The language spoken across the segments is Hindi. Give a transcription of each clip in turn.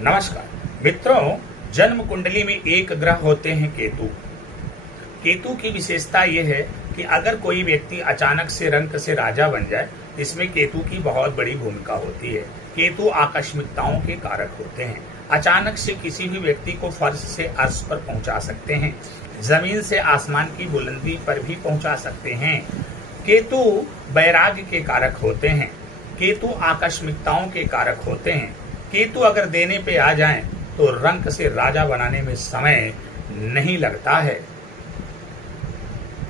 नमस्कार मित्रों, जन्म कुंडली में एक ग्रह होते हैं केतु। केतु की विशेषता यह है कि अगर कोई व्यक्ति अचानक से रंक से राजा बन जाए, इसमें केतु की बहुत बड़ी भूमिका होती है। केतु आकस्मिकताओं के कारक होते हैं। अचानक से किसी भी व्यक्ति को फर्श से अर्श पर पहुंचा सकते हैं, जमीन से आसमान की बुलंदी पर भी पहुंचा सकते हैं। केतु वैराग्य के कारक होते हैं। केतु आकस्मिकताओं के कारक होते हैं। केतु अगर देने पे आ जाएं तो रंक से राजा बनाने में समय नहीं लगता है।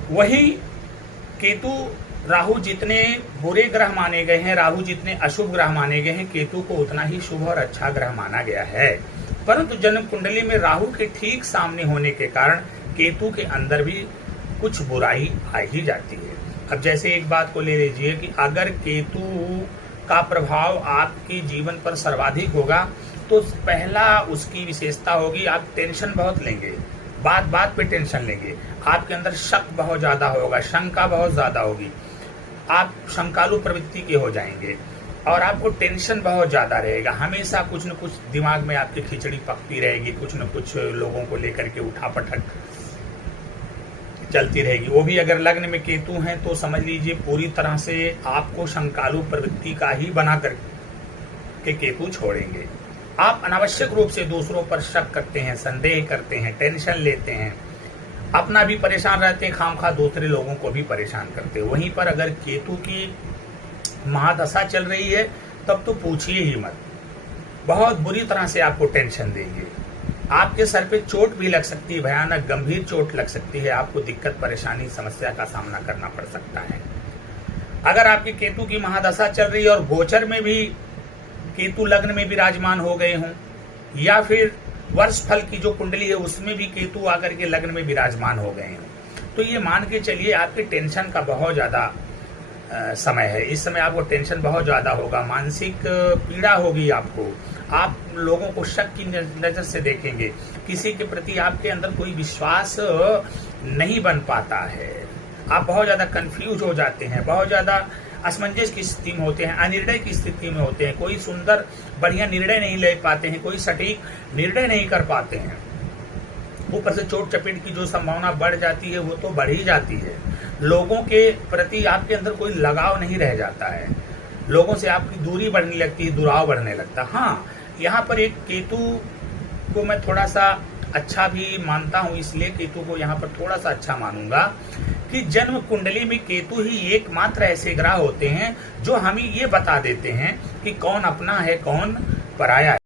वही केतु राहु जितने बुरे ग्रह माने गए हैं, राहु जितने अशुभ ग्रह माने गए हैं, केतु को उतना ही शुभ और अच्छा ग्रह माना गया है। परंतु जन्म कुंडली में राहु के ठीक सामने होने के कारण केतु के अंदर भी कुछ बुराई आ ही जाती है। अब जैसे एक बात को ले लीजिए कि अगर केतु का प्रभाव आपके जीवन पर सर्वाधिक होगा तो पहला उसकी विशेषता होगी, आप टेंशन बहुत लेंगे, बात बात पे टेंशन लेंगे, आपके अंदर शक बहुत ज्यादा होगा, शंका बहुत ज्यादा होगी, आप शंकालु प्रवृत्ति के हो जाएंगे और आपको टेंशन बहुत ज्यादा रहेगा। हमेशा कुछ न कुछ दिमाग में आपकी खिचड़ी पकती रहेगी, कुछ न कुछ लोगों को लेकर के उठापटक चलती रहेगी। वो भी अगर लग्न में केतु हैं तो समझ लीजिए पूरी तरह से आपको शंकालु प्रवृत्ति का ही बना कर के केतु छोड़ेंगे। आप अनावश्यक रूप से दूसरों पर शक करते हैं, संदेह करते हैं, टेंशन लेते हैं, अपना भी परेशान रहते हैं, खामखा दूसरे लोगों को भी परेशान करते हैं। वहीं पर अगर केतु की महादशा चल रही है तब तो पूछिए ही मत, बहुत बुरी तरह से आपको टेंशन देंगे। आपके सर पे चोट भी लग सकती है, भयानक गंभीर चोट लग सकती है, आपको दिक्कत परेशानी समस्या का सामना करना पड़ सकता है। अगर आपकी केतु की महादशा चल रही है और गोचर में भी केतु लग्न में विराजमान हो गए हों, या फिर वर्ष फल की जो कुंडली है उसमें भी केतु आकर के लग्न में विराजमान हो गए हों, तो ये मान के चलिए आपके टेंशन का बहुत ज्यादा समय है। इस समय आपको टेंशन बहुत ज्यादा होगा, मानसिक पीड़ा होगी आपको, आप लोगों को शक की नजर से देखेंगे, किसी के प्रति आपके अंदर कोई विश्वास नहीं बन पाता है, आप बहुत ज्यादा कंफ्यूज हो जाते हैं, बहुत ज्यादा असमंजस की स्थिति में होते हैं, अनिर्णय की स्थिति में होते हैं, कोई सुंदर बढ़िया निर्णय नहीं ले पाते हैं, कोई सटीक निर्णय नहीं कर पाते हैं। ऊपर से चोट चपेट की जो संभावना बढ़ जाती है वो तो बढ़ ही जाती है। लोगों के प्रति आपके अंदर कोई लगाव नहीं रह जाता है, लोगों से आपकी दूरी बढ़ने लगती है, दुराव बढ़ने लगता है। हाँ, यहाँ पर एक केतु को मैं थोड़ा सा अच्छा भी मानता हूँ, इसलिए केतु को यहाँ पर थोड़ा सा अच्छा मानूंगा कि जन्म कुंडली में केतु ही एकमात्र ऐसे ग्रह होते हैं जो हमें ये बता देते हैं कि कौन अपना है कौन पराया है।